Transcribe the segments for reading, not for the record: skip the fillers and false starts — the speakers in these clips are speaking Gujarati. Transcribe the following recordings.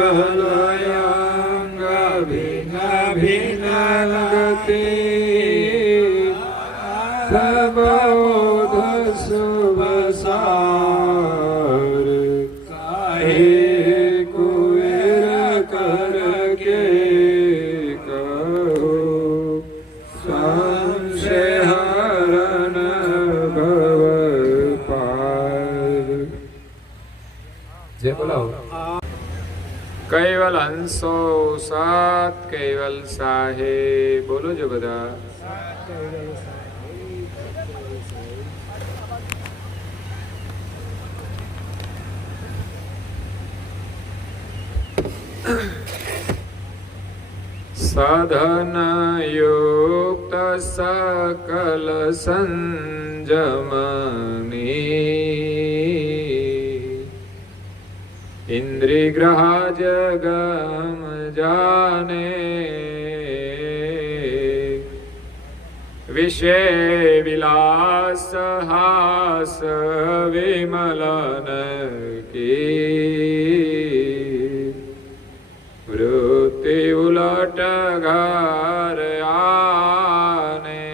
सकलयंग भिन्न भिन्न गति सबोध शुभ सार काहे कुएर करके कहो संशय हरण भव पार। जय बोलाओ। कैवल हंसो सात कैवल साहे बोलो जो बदा। साधन युक्त सकल संजमनी इंद्रिय ग्रह जगम जाने विषय विलास हास विमलन की वृत्ति उलट घर आने।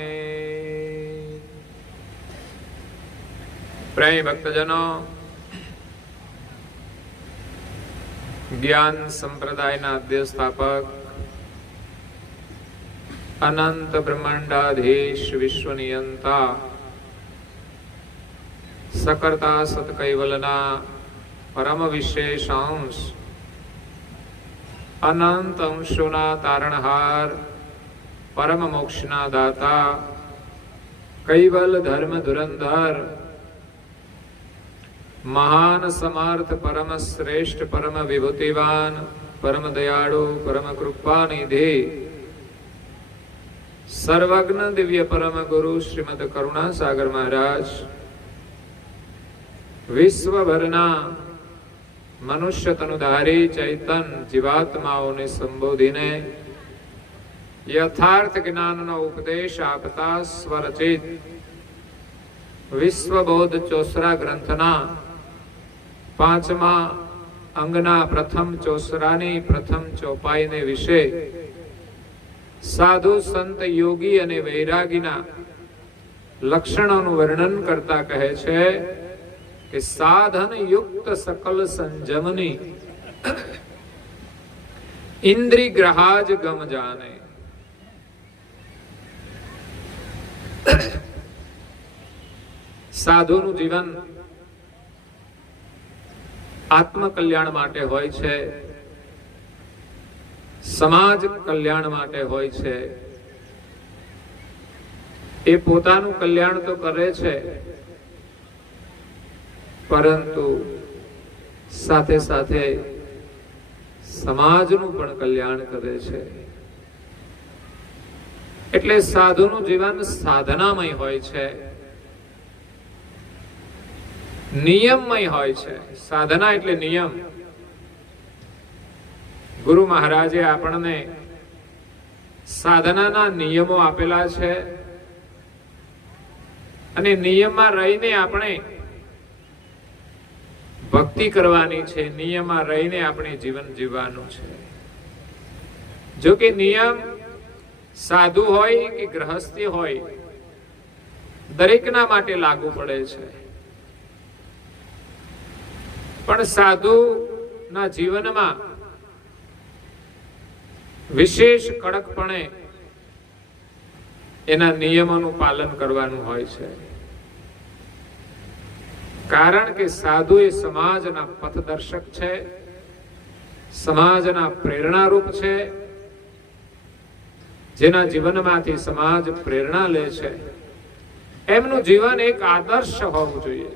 प्रेम भक्तजनों, ज्ञान संप्रदायना आद्य स्थापक अनंत ब्रह्मांडाधीश विश्वनियंता सकर्ता सत्कैवलना परम विशेषांश अनंत अंशोना तारणहार परम मोक्षना दाता कैवल धर्म धुरंधर महान समर्थ परम श्रेष्ठ परम विभूतिवान परम दयाळु परम कृपा निधि सर्वज्ञ दिव्य परम गुरु श्रीमद करुणा सागर महाराज विश्वभરના મનુષ્ય તનુધારી ચૈતન જીવાત્માઓને સંબોધીને યથાર્થ જ્ઞાનનો ઉપદેશ આપતા સ્વરચિત વિશ્વબોધ ચોસરા ગ્રંથના પાંચમા અંગના પ્રથમ ચોસરાની પ્રથમ ચોપાઈને વિશે સાધુ સંત યોગી અને વૈરાગીના લક્ષણોનું વર્ણન કરતા કહે છે કે સાધન યુક્ત સકલ સંજમની ઇન્દ્રિય ગ્રહાજ ગમ જાને। સાધુનું જીવન આત્મ કલ્યાણ માટે હોય છે, સમાજ કલ્યાણ માટે હોય છે। એ પોતાનું કલ્યાણ તો કરે છે પરંતુ સાથે સાથે સમાજનું પણ કલ્યાણ કરે છે। એટલે સાધુનું જીવન સાધનામય હોય છે, નિયમમય હોય છે। સાધના એટલે નિયમ। ગુરુ મહારાજે આપણને સાધનાના નિયમો આપેલા છે અને નિયમમાં રહીને આપણે ભક્તિ કરવાની છે, નિયમમાં રહીને આપણે જીવન જીવવાનું છે। જો કે નિયમ સાધુ હોય કે ગૃહસ્થી હોય દરેકના માટે લાગુ પડે છે, પણ સાધુના જીવનમાં વિશેષ કડકપણે એના નિયમોનું પાલન કરવાનું હોય છે। કારણ કે સાધુ એ સમાજના પથદર્શક છે, સમાજના પ્રેરણારૂપ છે, જેના જીવનમાંથી સમાજ પ્રેરણા લે છે। એમનું જીવન એક આદર્શ હોવું જોઈએ।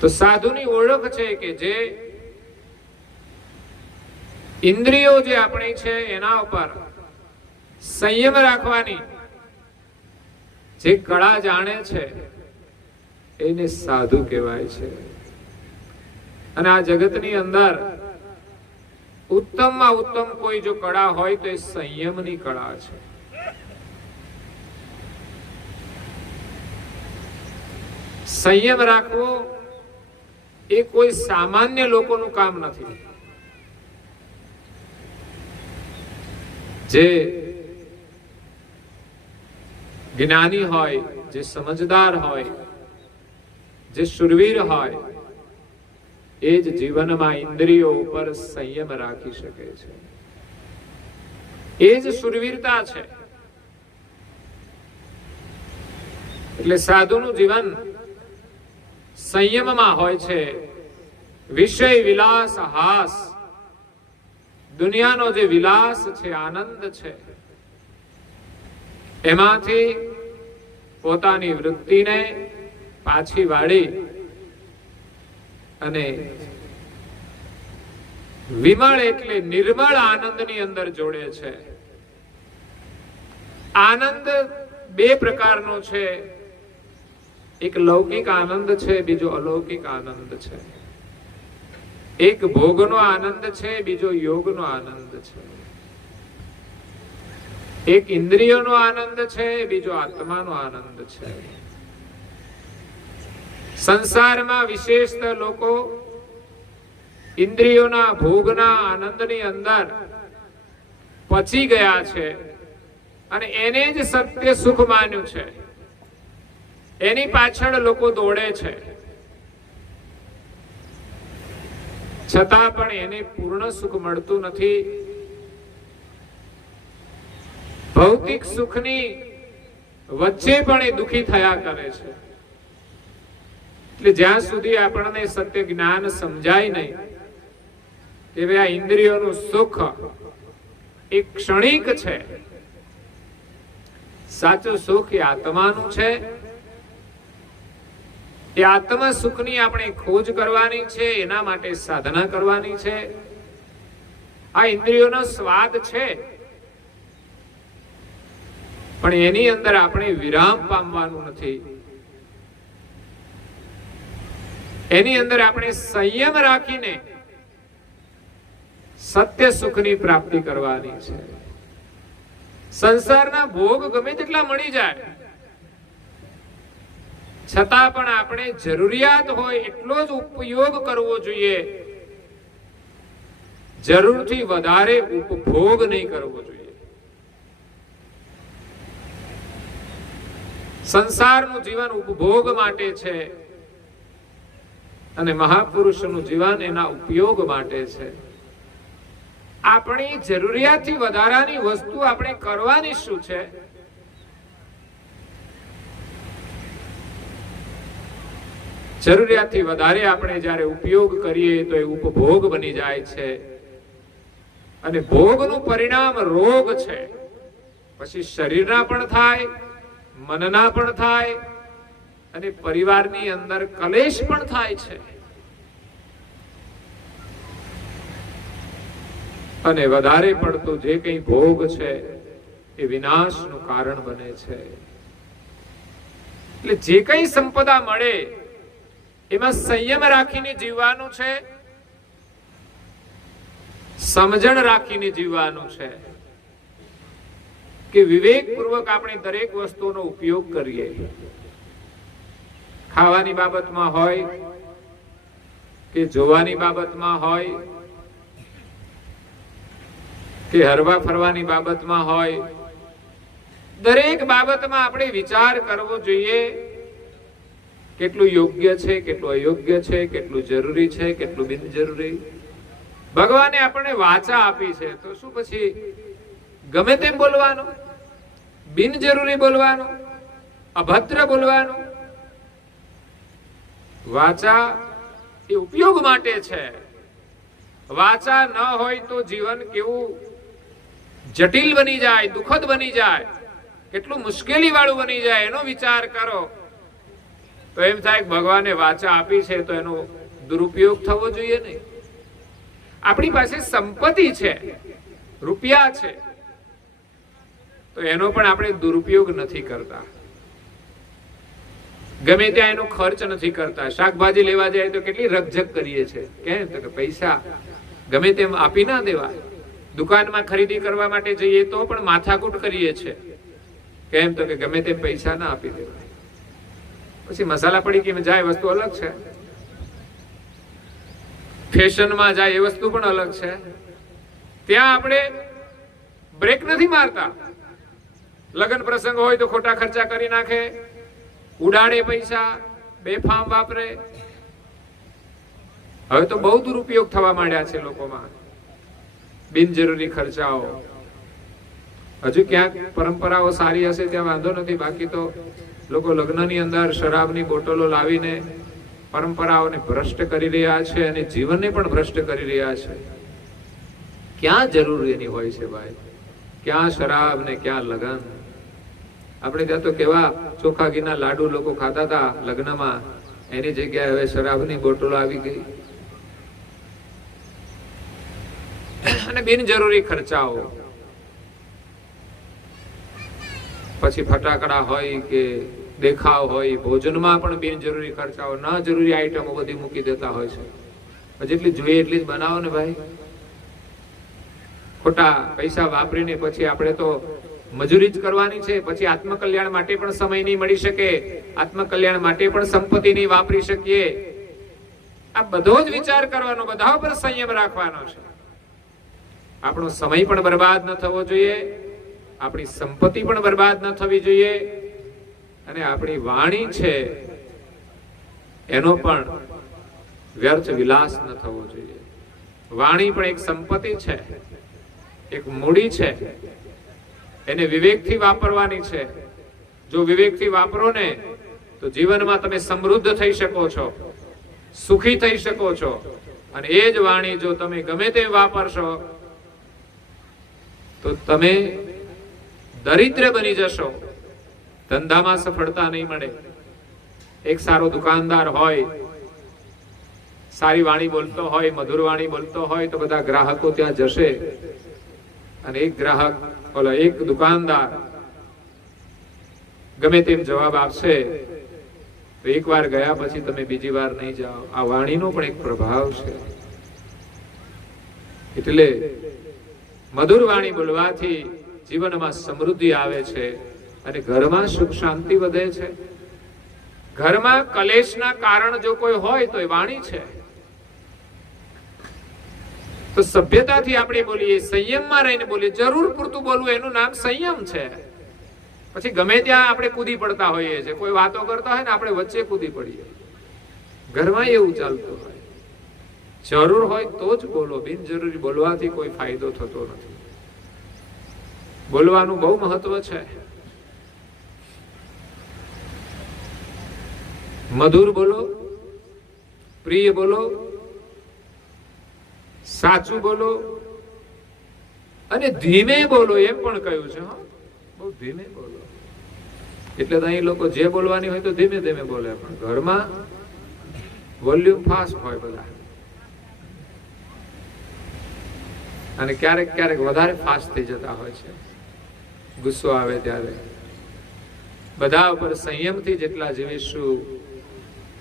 તો સાધુની ઓળખ છે કે જે ઇન્દ્રિયો જે આપણી છે એના ઉપર સંયમ રાખવાની જે કળા જાણે છે એને સાધુ કહેવાય છે। અને આ જગતની અંદર ઉત્તમમાં ઉત્તમ કોઈ જો કળા હોય તો એ સંયમની કળા છે। સંયમ રાખવો એ કોઈ સામાન્ય લોકોનું કામ નથી. જે જ્ઞાની હોય, જે સમજદાર હોય, જે શુરવીર હોય, એ જ જીવનમાં ઇન્દ્રિયો ઉપર સંયમ રાખી શકે છે. એ જ શુરવીરતા છે. એટલે સાધુનું જીવન સંયમમાં હોય છે. વિષય વિલાસ હાસ, દુનિયાનો જે વિલાસ છે, આનંદ છે, એમાંથી પોતાની વૃત્તિને પાછી વાળી અને વિમળ એટલે નિર્મળ આનંદની અંદર જોડે છે. આનંદ બે પ્રકારનો છે. એક લૌકિક આનંદ છે, બીજો અલૌકિક આનંદ છે. એક ભોગનો આનંદ છે, બીજો યોગનો આનંદ છે. એક ઇન્દ્રિયોનો આનંદ છે, બીજો આત્માનો આનંદ છે. સંસારમાં વિશેષતઃ લોકો ઇન્દ્રિયોના ભોગના આનંદની અંદર પચી ગયા છે અને એને જ સત્ય સુખ માન્યું છે. એની પાછળ લોકો દોડે છે, છતાં પણ એને પૂર્ણ સુખ મળતું નથી. ભૌતિક સુખની વચ્ચે પણ એ દુખી થયા કરે છે. એટલે જ્યાં સુધી આપણને સત્ય જ્ઞાન સમજાય નહીં કે ભાઈ આ ઇન્દ્રિયોનું સુખ એ ક્ષણિક છે, સાચું સુખ એ આત્માનું છે. એ આત્મા સુખની આપણે ખોજ કરવાની છે, એના માટે સાધના કરવાની છે. આ ઇન્દ્રિયોનો સ્વાદ છે, પણ એની અંદર આપણે વિરામ પામવાનું નથી. એની અંદર આપણે સંયમ રાખીને સત્ય સુખની પ્રાપ્તિ કરવાની છે. સંસારના ભોગ ગમે તેટલા મળી જાય, છતાં પણ આપણે જરૂરિયાત હોય એટલો જ ઉપયોગ કરવો જોઈએ. જરૂરથી વધારે ઉપભોગ નહીં કરવો જોઈએ. સંસારનું જીવન ઉપભોગ માટે છે અને મહાપુરુષોનું જીવન એના ઉપયોગ માટે છે. આપણી જરૂરિયાતથી વધારાની વસ્તુ આપણે કરવાની શું છે? જરૂરિયાતથી વધારે આપણે જ્યારે ઉપયોગ કરીએ તો એ ઉપભોગ બની જાય છે અને ભોગનું પરિણામ રોગ છે. પછી શરીરના પણ થાય, મનના પણ થાય અને પરિવારની અંદર કલેશ પણ થાય છે. અને વધારે પડતો જે કંઈ ભોગ છે એ વિનાશનું કારણ બને છે. એટલે જે કંઈ સંપદા મળે એમાં સંયમ રાખીને જીવવાનું છે, સમજણ રાખીને જીવવાનું છે કે વિવેકપૂર્વક આપણે દરેક વસ્તુનો ઉપયોગ કરીએ. ખાવાની બાબતમાં હોય કે જોવાની બાબતમાં હોય કે હરવા ફરવાની બાબતમાં હોય, દરેક બાબતમાં આપણે વિચાર કરવો જોઈએ. કેટલું યોગ્ય છે, કેટલું અયોગ્ય છે, કેટલું જરૂરી છે, કેટલું બિનજરૂરી. ભગવાને આપણને વાચા આપી છે તો શું પછી ગમે તેમ બોલવાનું, બિનજરૂરી બોલવાનું, અભદ્ર બોલવાનું? વાચા એ ઉપયોગ માટે છે. વાચા ન હોય તો જીવન કેવું જટિલ બની જાય, દુઃખદ બની જાય, કેટલું મુશ્કેલી વાળું બની જાય. એનો વિચાર કરો તો એમ થાય કે ભગવાને વાચા આપી છે તો એનો દુરુપયોગ થવો જોઈએ નહીં. આપણી પાસે સંપત્તિ છે, રૂપિયા છે, તો એનો પણ આપણે દુરુપયોગ નથી કરતા. ગમે ત્યાં એનો ખર્ચ નથી કરતા. શાકભાજી લેવા જાય તો કેટલી રકઝક કરીએ છીએ. કેમ? તો કે પૈસા ગમે તેમ આપી ના દેવાય. દુકાનમાં ખરીદી કરવા માટે જઈએ તો પણ માથાકૂટ કરીએ છીએ. કેમ? તો કે ગમે તેમ પૈસા ના આપી દેવાય. પછી મસાલા પડી કે જાય વસ્તુ અલગ છે. ફેશનમાં જાય એ વસ્તુ પણ અલગ છે. ત્યાં આપણે બ્રેક નથી મારતા. લગ્ન પ્રસંગ હોય તો ખોટા ખર્ચા કરી નાખે, ઉડાડે પૈસા, બેફામ વાપરે. હવે તો બહુ દુરુપયોગ થવા માંડ્યા છે લોકોમાં, બિનજરૂરી ખર્ચાઓ. હજુ ક્યાંક પરંપરાઓ સારી હશે ત્યાં વાંધો નથી, બાકી તો લોકો લગ્નની અંદર શરાબની બોટલો લાવીને પરંપરાઓને ભ્રષ્ટ કરી રહ્યા છે અને જીવનને પણ ભ્રષ્ટ કરી રહ્યા છે. ક્યાં જરૂર એની હોય છે ભાઈ? ક્યાં શરાબ ને ક્યાં લગ્ન? આપણે ત્યાં તો કેવા ચોખા ઘીના લાડુ લોકો ખાતા હતા લગ્નમાં, એની જગ્યાએ હવે શરાબની બોટલો આવી ગઈ. અને બિનજરૂરી ખર્ચાઓ, પછી ફટાકડા હોય કે દેખાવ હોય, ભોજનમાં પણ બિનજરૂરી ખર્ચાઓ, ન જરૂરી આઈટમો બધી મૂકી દેતા હોય છે. જેટલી જોઈએ એટલી જ બનાવો ને ભાઈ. ખોટા પૈસા વાપરીને પછી આપણે તો મજૂરી જ કરવાની છે, પછી આત્મકલ્યાણ માટે પણ સમય નહીં મળી શકે, આત્મકલ્યાણ માટે પણ સંપત્તિ નહીં વાપરી શકીએ. આ બધો જ વિચાર કરવાનો, બધા પર સંયમ રાખવાનો છે. આપણો સમય પણ બરબાદ ન થવો જોઈએ, આપણી સંપત્તિ પણ બરબાદ ન થવી જોઈએ, અને આપણી વાણી છે એનો પણ વ્યર્થ વિલાસ ન થવો જોઈએ. વાણી પણ એક સંપત્તિ છે, એક મૂડી છે, એને વિવેકથી વાપરવાની છે. જો વિવેકથી વાપરો ને તો જીવનમાં તમે સમૃદ્ધ થઈ શકો છો, સુખી થઈ શકો છો. અને એ જ વાણી જો તમે ગમે તે વાપરશો તો તમે દરિદ્ર બની જશો, ધંધામાં સફળતા નહીં મળે. એક સારો દુકાનદાર હોય, સારી વાણી બોલતો હોય, મધુર વાણી બોલતો હોય તો બધા ગ્રાહકો ત્યાં જશે. અને એક ગ્રાહક ઓલો એક દુકાનદાર ગમે તેમ જવાબ આપશે તો એકવાર ગયા પછી તમે બીજી વાર નહીં જાઓ. આ વાણીનો પણ એક પ્રભાવ છે. એટલે મધુર વાણી બોલવાથી જીવનમાં સમૃદ્ધિ આવે છે અને ઘરમાં સુખ શાંતિ વધે છે. ઘરમાં કલેશના કારણ જો કોઈ હોય તો એ વાણી છે. તો સભ્યતાથી આપણે બોલીએ, સંયમમાં રહીને બોલીએ. જરૂર પૂરતું બોલવું એનું નામ સંયમ છે. પછી ગમે ત્યાં આપણે કૂદી પડતા હોઈએ છીએ, કોઈ વાતો કરતા હોય ને આપણે વચ્ચે કૂદી પડીએ. ઘરમાં એવું ચાલતું હોય. જરૂર હોય તો જ બોલો, બિનજરૂરી બોલવાથી કોઈ ફાયદો થતો નથી. બોલવાનું બહુ મહત્વ છે. મધુર બોલો, પ્રિય બોલો, સાચું બોલો અને ધીમે બોલો એમ પણ કહ્યું છે. હા, બહુ ધીમે બોલો. એટલે તો અહીં લોકો જે બોલવાની હોય તો ધીમે ધીમે બોલે, પણ ઘરમાં વોલ્યુમ ફાસ્ટ હોય બધા. અને ક્યારેક ક્યારેક વધારે ફાસ્ટ થઈ જતા હોય છે. ગુસ્સો આવે ત્યારે બધા ઉપર સંયમથી જેટલા જીવીશું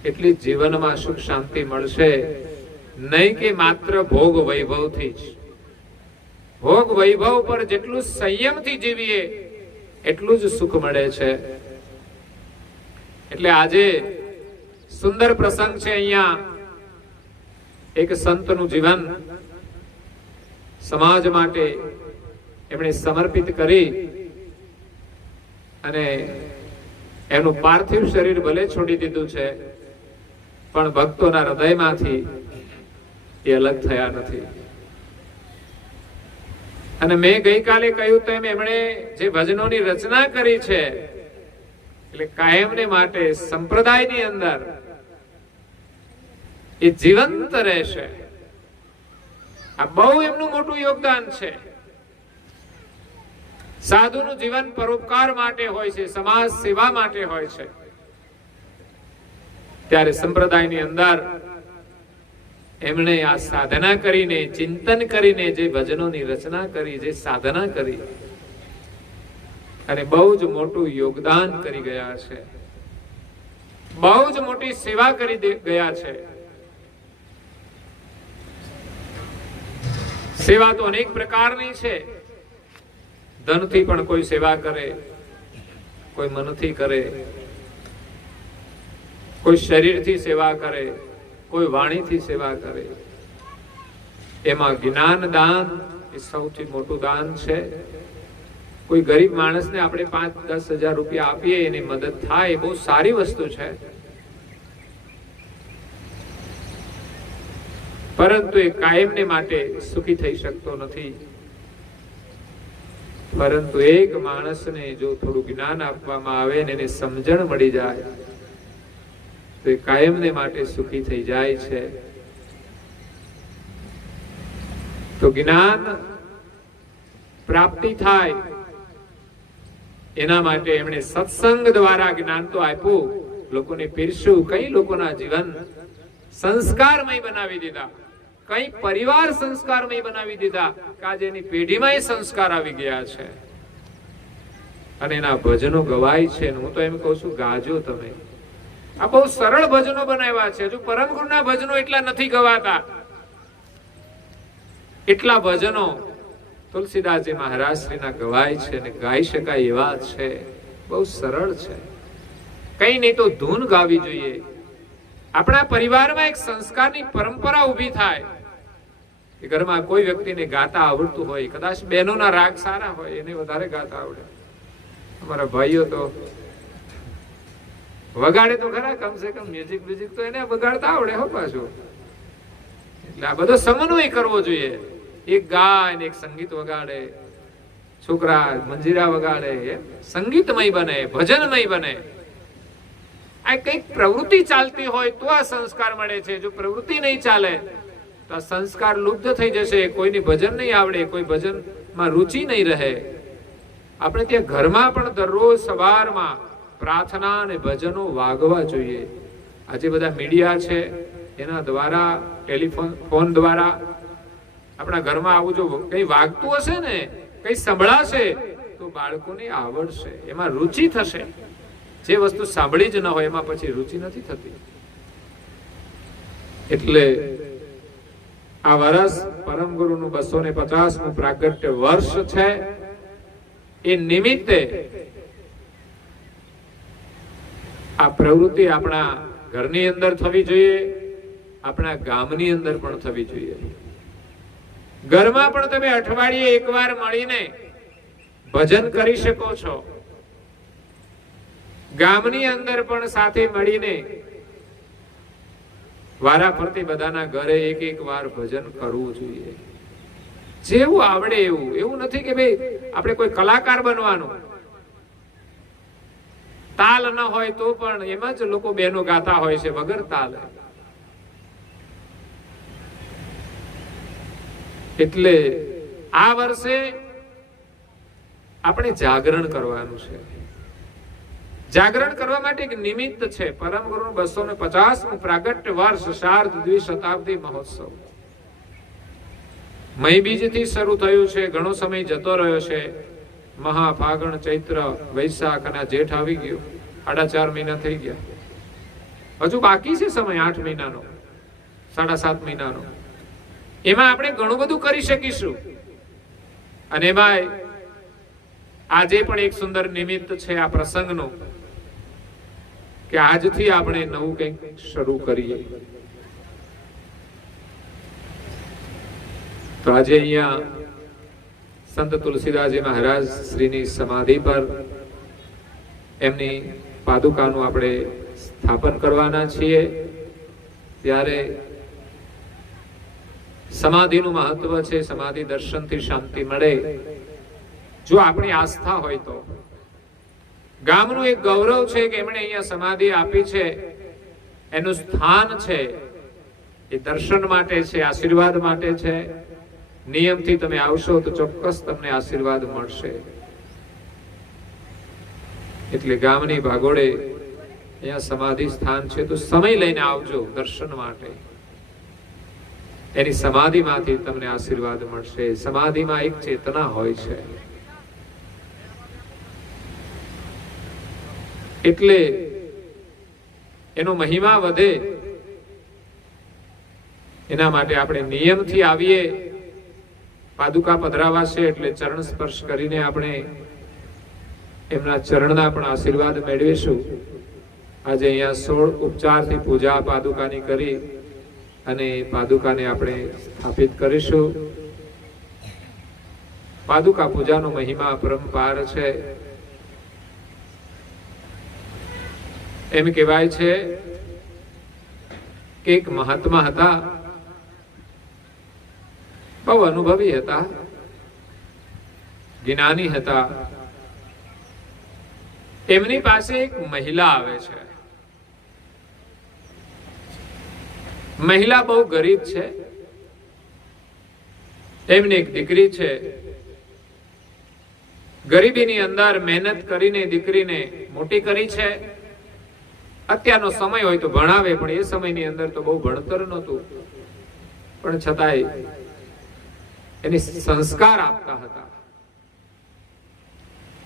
એટલી જીવનમાં સુખ શાંતિ મળશે. નહીં કે માત્ર ભોગ વૈભવથી જ. ભોગ વૈભવ પર જેટલું સંયમથી જીવીએ એટલું જ સુખ મળે છે. એટલે આજે સુંદર પ્રસંગ છે. અહીંયા એક સંતનું જીવન સમાજ માટે એમણે સમર્પિત કરી અને એનું પાર્થિવ શરીર ભલે છોડી દીધું છે, પણ ભક્તોના હૃદયમાંથી એ અલગ થયા નથી. અને મેં ગઈકાલે કહ્યું તેમ એમણે જે ભજનોની રચના કરી છે એટલે કાયમને માટે સંપ્રદાયની અંદર એ જીવંત રહેશે. આ બહુ એમનું મોટું યોગદાન છે. સાધુનું જીવન પરોપકાર માટે હોય છે, સમાજ સેવા માટે હોય છે. ત્યારે સંપ્રદાયની અંદર એમણે આ સાધના કરીને, ચિંતન કરીને જે ભજનોની રચના કરી, જે સાધના કરી અને બહુ જ મોટું યોગદાન કરી ગયા છે. બહુ જ મોટી સેવા કરી ગયા છે. સેવા તો અનેક પ્રકારની છે. ધનથી પણ કોઈ સેવા કરે, કોઈ મનથી કરે, કોઈ શરીરથી સેવા કરે, કોઈ વાણીથી સેવા કરે, એમાં જ્ઞાન દાન એ સૌથી મોટું દાન છે. કોઈ ગરીબ માણસને આપણે 5-10 હજાર રૂપિયા આપીએ, એની મદદ થાય, એ બહુ સારી વસ્તુ છે. પરંતુ એ કાયમને માટે સુખી થઈ શકતો નથી. પરંતુ એક માણસને જો થોડું જ્ઞાન આપવામાં આવે ને એને સમજણ મળી જાય તો એ કાયમને માટે સુખી થઈ જાય છે. તો જ્ઞાન પ્રાપ્તિ થાય એના માટે એમણે સત્સંગ દ્વારા જ્ઞાન તો આપ્યું, લોકોને પીરસ્યું. કઈ લોકોના જીવન સંસ્કારમય બનાવી દીધા, કઈ પરિવાર સંસ્કારમય બનાવી દીધા કે આજે એની પેઢીમાં એ સંસ્કાર આવી ગયા છે. અને એના ભજનો ગવાય છે. હું તો એમ કહું છું, ગાજો તમે. આ બહુ સરળ ભજનો બનાવ્યા છે. હજુ પરમ ગુરુના ભજનો એટલા નથી ગવાતા. એટલા ભજનો તુલસીદાસજી મહારાજ શ્રીના ગવાય છે અને ગાઈ શકાય એવા છે. બહુ સરળ છે. કઈ નહીં તો ધૂન ગાવી જોઈએ. આપણા પરિવારમાં એક સંસ્કારની પરંપરા ઊભી થાય. ઘરમાં કોઈ વ્યક્તિને ગાતા આવડતું હોય, કદાચ બહેનોના રાગ સારા હોય, એને વધારે ગાતા આવડે. અમારા ભાઈઓ તો વગાડે તો ખરા, કમસે કમ મ્યુઝિક તો એને વગાડતા આવડે હો પાછું. એટલે આ બધો સમન્વય કરવો જોઈએ. એક ગાય ને એક સંગીત વગાડે, છોકરા મંજીરા વગાડે, સંગીતમય બને, ભજનમય બને. આ કઈક પ્રવૃત્તિ ચાલતી હોય તો આ સંસ્કાર મળે છે. જો પ્રવૃત્તિ નહીં ચાલે તો આ સંસ્કાર લુપ્ત થઈ જશે. કોઈની ભજન નહીં આવડે, કોઈ ભજનમાં રુચિ નહીં રહે. આપણે ત્યાં ઘરમાં પણ દરરોજ સવારમાં પ્રાર્થના અને ભજનો વાગવા જોઈએ. આજે બધા મીડિયા છે, એના દ્વારા, ટેલિફોન ફોન દ્વારા આપણા ઘરમાં આવું જો કઈ વાગતું હશે ને, કઈ સંભળાશે તો બાળકોને આવડશે, એમાં રુચિ થશે. જે વસ્તુ સાંભળી જ ન હોય એમાં પછી રુચિ નથી થતી. એટલે આ વર્ષ પરમ ગુરુનું 250મું પ્રાગટ્ય વર્ષ છે. એ નિમિત્તે આ પ્રવૃત્તિ આપણા ઘરની અંદર થવી જોઈએ, આપણા ગામની અંદર પણ થવી જોઈએ. ઘરમાં પણ તમે અઠવાડિયે એકવાર મળીને ભજન કરી શકો છો. ગામની અંદર પણ સાથે મળીને વારા ફરતી બધાના ઘરે એક વાર ભજન કરવું જોઈએ. જેવું આવડે એવું. એવું નથી કે ભાઈ આપણે કોઈ કલાકાર બનવાનું. તાલ ન હોય તો પણ એમાં જ લોકો બહેનો ગાતા હોય છે વગર તાલ. એટલે આ વર્ષે આપણે જાગરણ કરવાનું છે. જાગરણ કરવા માટે એક નિમિત્ત છે. પરમ ગુરુનું 250મું પ્રાગટ્ય વર્ષ, શારદ દ્વિશતાબ્દી મહોત્સવ. મહી બીજથી શરૂ થયું છે. ઘણો સમય જતો રહ્યો છે. મહા, ફાગણ, ચૈત્ર, વૈશાખ અને જેઠ આવી ગયો. 4.5 મહિના થઈ ગયા. હજુ બાકી છે સમય 8 મહિનાનો, 7.5 મહિનાનો. એમાં આપણે ઘણું બધું કરી શકીશું. અને એમાં આજે પણ એક સુંદર નિમિત્ત છે આ પ્રસંગનું કે આજથી આપણે નવું કંઈક શરૂ કરીએ. તો આજે અહીંયા સંત તુલસીદાસજી મહારાજ શ્રીની સમાધિ પર એમની પાદુકાનું આપણે સ્થાપન કરવાના છીએ. ત્યારે સમાધિનું મહત્વ છે. સમાધિ દર્શનથી શાંતિ મળે. જો આપણી આસ્થા હોય તો. ગામનું એક ગૌરવ છે કે એમણે અહીંયા સમાધિ આપી છે. એનું સ્થાન છે એ દર્શન માટે છે, આશીર્વાદ માટે છે. નિયમથી તમે આવશો તો ચોક્કસ તમને આશીર્વાદ મળશે. એટલે ગામની ભાગોળે અહીંયા સમાધિ સ્થાન છે, તો સમય લઈને આવજો દર્શન માટે. એની સમાધિમાંથી તમને આશીર્વાદ મળશે. સમાધિમાં એક ચેતના હોય છે. એટલે એનો મહિમા વધે. એના માટે આપણે નિયમથી આવીએ. પાદુકા પધરાવા છે એટલે ચરણ સ્પર્શ કરીને આપણે એમના ચરણના પણ આશીર્વાદ મેળવીશું. આજે અહીંયા 16 ઉપચારથી પૂજા પાદુકાની કરી અને પાદુકાને આપણે સ્થાપિત કરીશું. પાદુકા પૂજાનો મહિમા પરંપાર છે. એમ કહેવાય છે કે એક મહાત્મા હતા, બહુ અનુભવી હતા, જ્ઞાની હતા. તેમની પાસે એક મહિલા આવે છે. મહિલા બહુ ગરીબ છે. એમને એક દીકરી છે. ગરીબીની અંદર મહેનત કરીને દીકરીને મોટી કરી છે. અત્યારનો સમય હોય તો ભણાવે, પણ એ સમયની અંદર તો બહુ ભણતર નહોતું, પણ છતાંય એને સંસ્કાર આપતા હતા.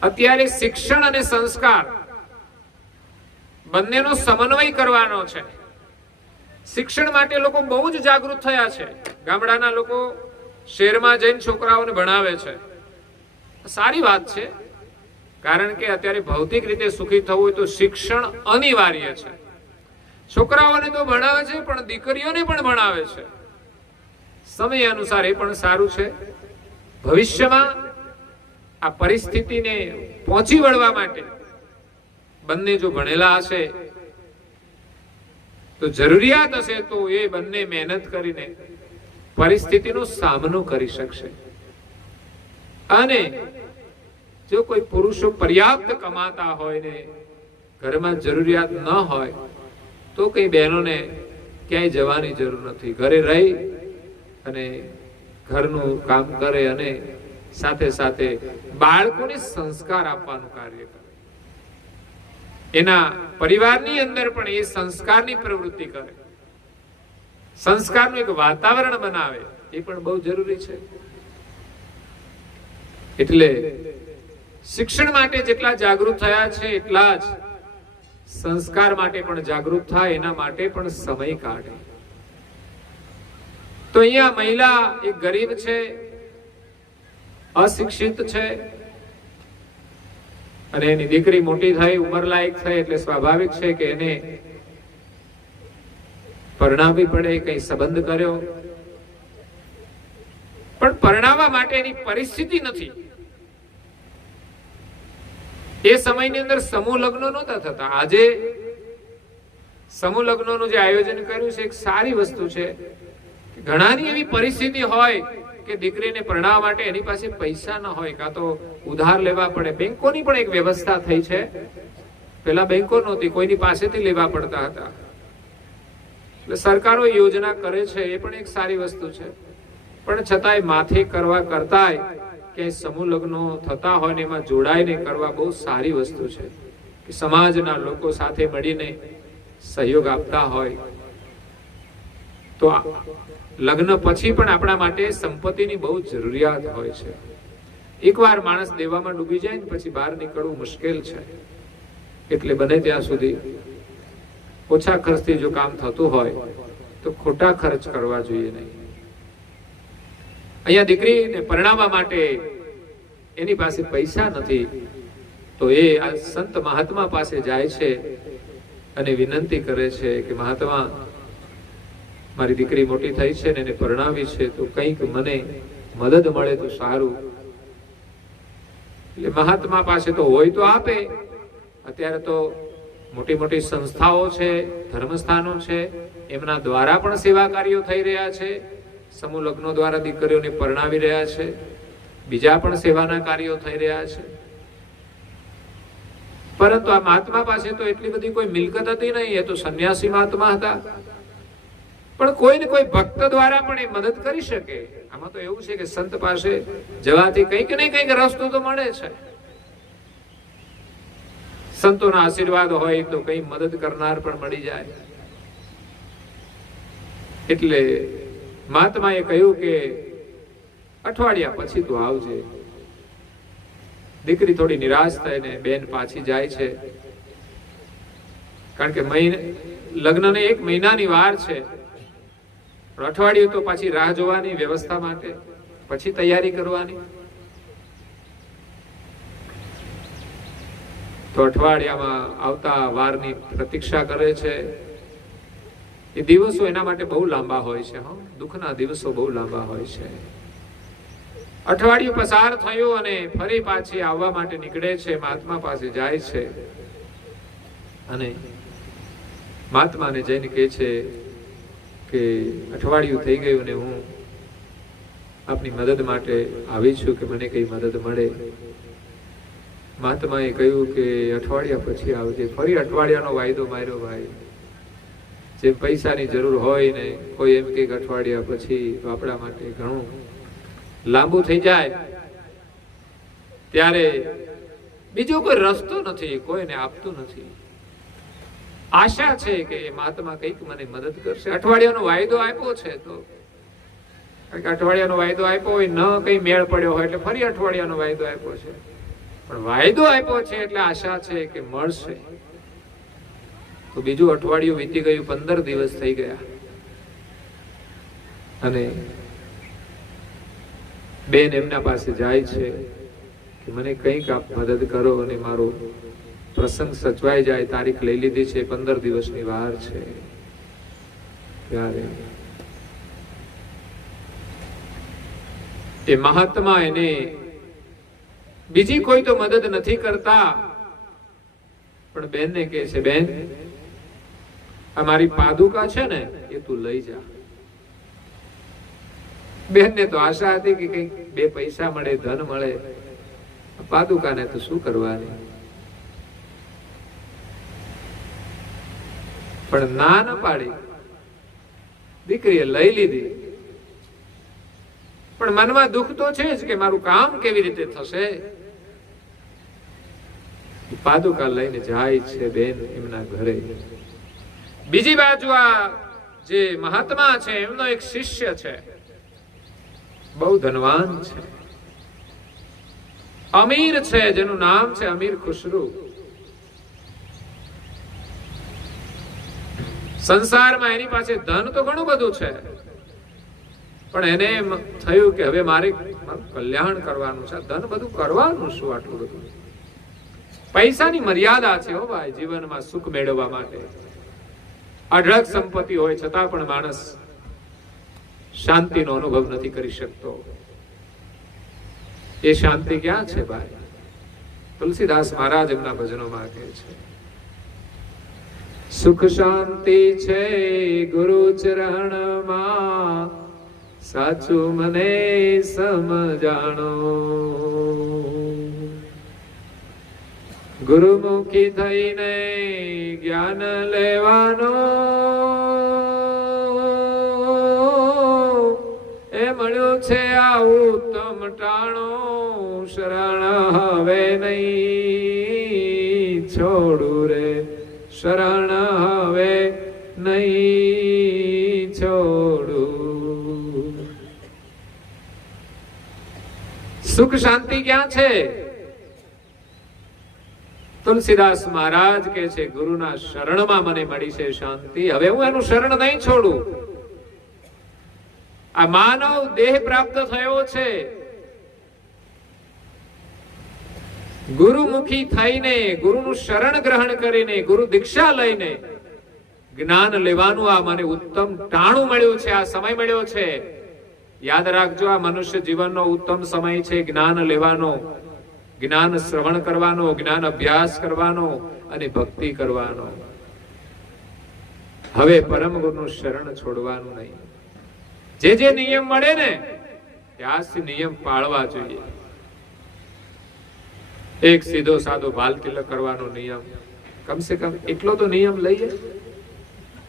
અત્યારે શિક્ષણ અને સંસ્કાર બંનેનો સમન્વય કરવાનો છે. શિક્ષણ માટે લોકો બહુ જ જાગૃત થયા છે. ગામડાના લોકો શહેરમાં જઈને છોકરાઓને ભણાવે છે. સારી વાત છે, કારણ કે અત્યારે ભૌતિક રીતે સુખી થવું હોય તો શિક્ષણ અનિવાર્ય છે. છોકરાઓને તો ભણાવે છે, પણ દીકરીઓને પણ ભણાવે છે. સમય અનુસાર એ પણ સારું છે. ભવિષ્યમાં આ પરિસ્થિતિને પહોંચી વળવા માટે બંને જો ભણેલા હશે તો જરૂરિયાત હશે તો એ બંને મહેનત કરીને પરિસ્થિતિનો સામનો કરી શકશે. અને જો કોઈ પુરુષો પર્યાપ્ત કમાતા હોય ને ઘરમાં જરૂરિયાત ન હોય તો કઈ બહેનોને ક્યાંય જવાની જરૂર નથી. ઘરે રહી અને ઘરનું કામ કરે અને સાથે સાથે બાળકોને સંસ્કાર આપવાનું કાર્ય કરે. એના પરિવારની અંદર પણ એ સંસ્કારની પ્રવૃત્તિ કરે, સંસ્કારનું એક વાતાવરણ બનાવે, એ પણ બહુ જરૂરી છે. એટલે શિક્ષણ માટે જેટલા જાગૃત થયા છે એટલા જ સંસ્કાર માટે પણ જાગૃત થાય, એના માટે પણ સમય કાઢે. તો અહીંયા મહિલા એક ગરીબ છે, અશિક્ષિત છે, અને એની દીકરી મોટી થઈ, ઉંમરલાયક થઈ, એટલે સ્વાભાવિક છે કે એને પરણાવવી પડે. કઈ સંબંધ કર્યો, પણ પરણાવવા માટે એની પરિસ્થિતિ નથી. એ સમયની અંદર સમૂહ લગ્નો નહોતા થતા. આજે સમૂહ લગ્નોનું જે આયોજન કર્યું છે એક સારી વસ્તુ છે. ઘણાની એવી પરિસ્થિતિ હોય કે દીકરીને પરણાવવા માટે એની પાસે પૈસા ન હોય, કાં તો ઉધાર લેવા પડે. બેંકોની પણ એક વ્યવસ્થા થઈ છે. પેલા બેંકો નહોતી, કોઈની પાસેથી લેવા પડતા હતા. એટલે સરકારો યોજના કરે છે, એ પણ એક સારી વસ્તુ છે. પણ છતાંય માથે કરવા કરતાંય કે સમૂહ લગ્નો થતા હોય ને એમાં જોડાઈને કરવા બહુ સારી વસ્તુ છે. કે સમાજના લોકો સાથે મળીને સહયોગ આપતા હોય તો લગ્ન પછી પણ આપણા માટે સંપત્તિની બહુ જરૂરિયાત હોય છે. એકવાર માણસ દેવામાં ડૂબી જાય ને પછી બહાર નીકળવું મુશ્કેલ છે. એટલે બને ત્યાં સુધી ઓછા ખર્ચથી જો કામ થતું હોય તો ખોટા ખર્ચ કરવા જોઈએ નહીં. અહીંયા દીકરીને પરણાવવા માટે એની પાસે પૈસા નથી તો એ આ સંત મહાત્મા પાસે જાય છે અને વિનંતી કરે છે કે મહાત્મા, મારી દીકરી મોટી થઈ છે ને એને પરણાવી છે, તો કંઈક મને મદદ મળે તો સારું. એટલે મહાત્મા પાસે તો હોય તો આપે. અત્યારે તો મોટી મોટી સંસ્થાઓ છે, ધર્મસ્થાનો છે, એમના દ્વારા પણ સેવા કાર્યો થઈ રહ્યા છે. સમૂહ લગ્નો દ્વારા દીકરીઓને પરણાવી રહ્યા છે. બીજા પણ સેવાના કાર્યો થઈ રહ્યા છે. પરંતુ આ મહાત્મા પાસે તો એટલી બધી કોઈ મિલકત હતી નહીં. એ તો સંન્યાસી મહાત્મા હતા. પણ કોઈ ને કોઈ ભક્ત દ્વારા પણ એ મદદ કરી શકે. આમાં તો એવું છે કે સંત પાસે જવાથી કંઈક ને કંઈક રસ્તો તો મળે છે. સંતોના આશીર્વાદ હોય તો કઈ મદદ કરનાર પણ મળી જાય. એટલે મહાત્માએ કહ્યું કે અઠવાડિયા પછી તું આવજે. દીકરી થોડી નિરાશ થઈને બેન પાછી જાય છે. કારણ કે લગ્નને 1 મહિનાની વાર છે. અઠવાડિયું તો પાછી રાહ જોવાની વ્યવસ્થા માટે, પછી તૈયારી કરવાની. તો અઠવાડિયામાં આવતા વારની પ્રતીક્ષા કરે છે. એ દિવસો એના માટે બહુ લાંબા હોય છે. દુઃખના દિવસો બહુ લાંબા હોય છે. અઠવાડિયું પસાર થયું અને ફરી પાછી આવવા માટે નીકળે છે. મહાત્મા પાસે જાય છે અને મહાત્માને જઈને કહે છે કે અઠવાડિયું થઈ ગયું ને હું આપની મદદ માટે આવી છું, કે મને કઈ મદદ મળે. મહાત્માએ કહ્યું કે અઠવાડિયા પછી આવજે. ફરી અઠવાડિયાનો વાયદો માર્યો ભાઈ. જે પૈસાની જરૂર હોય ને કોઈ એમ કે અઠવાડિયા પછી, તો આપણા માટે ઘણું લાંબુ થઈ જાય. ત્યારે બીજો કોઈ રસ્તો નથી, કોઈને આપતું નથી. આશા છે કે મહાત્મા કઈક મને મદદ કરશે. અઠવાડિયાનો વાયદો આપ્યો છે, તો અઠવાડિયાનો વાયદો આપ્યો હોય, ન કઈ મેળ પડ્યો હોય એટલે ફરી અઠવાડિયાનો વાયદો આપ્યો છે. પણ વાયદો આપ્યો છે એટલે આશા છે કે મળશે. તો બીજું અઠવાડિયું વીતી ગયું, 15 દિવસ થઈ ગયા અને બેન એમના પાસે જાય છે કે મને કંઈક આપ મદદ કરો અને મારો પ્રસંગ સચવાઈ જાય. તારીખ લઈ લીધી છે, 15 દિવસની વાર છે. ત્યારે એ મહાત્મા એને બીજી કોઈ તો મદદ નથી કરતા, પણ બેનને કહે છે, બેન આ મારી પાદુકા છે ને એ તું લઈ જા. બેનને તો આશા હતી કે કઈક 2 પૈસા મળે, ધન મળે. પાદુકાને તો શું કરવાની, પણ ના ન પાડી. દીકરીએ લઈ લીધી. પણ મનમાં દુઃખ તો છે જ કે મારું કામ કેવી રીતે થશે. પાદુકા લઈને જાય છે બેન એમના ઘરે. બીજી બાજુ આ જે મહાત્મા છે એમનો એક શિષ્ય છે, બહુ ધનવાન છે, અમીર છે, જેનું નામ છે અમીર ખુસરુ. સંસારમાં એની પાસે ધન તો ઘણું બધું છે, પણ એને એમ થયું કે હવે મારે કલ્યાણ કરવાનું છે. ધન બધું કરવાનું શું આટલું બધું? પૈસાની મર્યાદા છે હો ભાઈ જીવનમાં સુખ મેળવવા માટે. અઢળક સંપત્તિ હોય છતાં પણ માણસ શાંતિનો અનુભવ નથી કરી શકતો. એ શાંતિ ક્યાં છે ભાઈ? તુલસીદાસ મહારાજ એમના ભજનોમાં કહે છે, સુખ શાંતિ છે ગુરુ ચરણમાં, સાચું મને સમજાણો. ગુરુમુખી થઈને જ્ઞાન લેવાનો, એ મળ્યું છે આ ઉત્તમ ટાણો. શરણ હવે નહીં છોડું રે, શરણ હવે નહીં છોડું. સુખ શાંતિ ક્યાં છે? તુલસીદાસ મહારાજ કહે છે, ગુરુના શરણમાં મને મળી છે શાંતિ. હવે હું એનું શરણ નહીં છોડું. આ માનવ દેહ પ્રાપ્ત થયો છે, ગુરુમુખી થઈને, ગુરુનું શરણ ગ્રહણ કરીને, ગુરુ દીક્ષા લઈને જ્ઞાન લેવાનું આ મને ઉત્તમ ટાણું મળ્યું છે, આ સમય મળ્યો છે. યાદ રાખજો, આ મનુષ્ય જીવનનો ઉત્તમ સમય છે જ્ઞાન લેવાનો, જ્ઞાન શ્રવણ કરવાનો, જ્ઞાન અભ્યાસ કરવાનો અને ભક્તિ કરવાનો. હવે પરમ ગુરુનું શરણ છોડવાનું નહીં. જે નિયમ મળે ને ત્યાંથી નિયમ પાળવા જોઈએ. એક સીધો સાદો ભાલ તિલક કરવાનો નિયમ, કમસે કમ એટલો તો નિયમ લઈએ.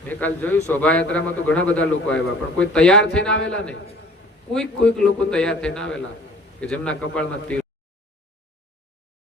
મેં કાલ જોયું શોભાયાત્રામાં તો ઘણા બધા લોકો આવ્યા, પણ કોઈ તૈયાર થઈને આવેલા નહીં. કોઈક લોકો તૈયાર થઈને આવેલા કે જેમના કપાળમાં તિલક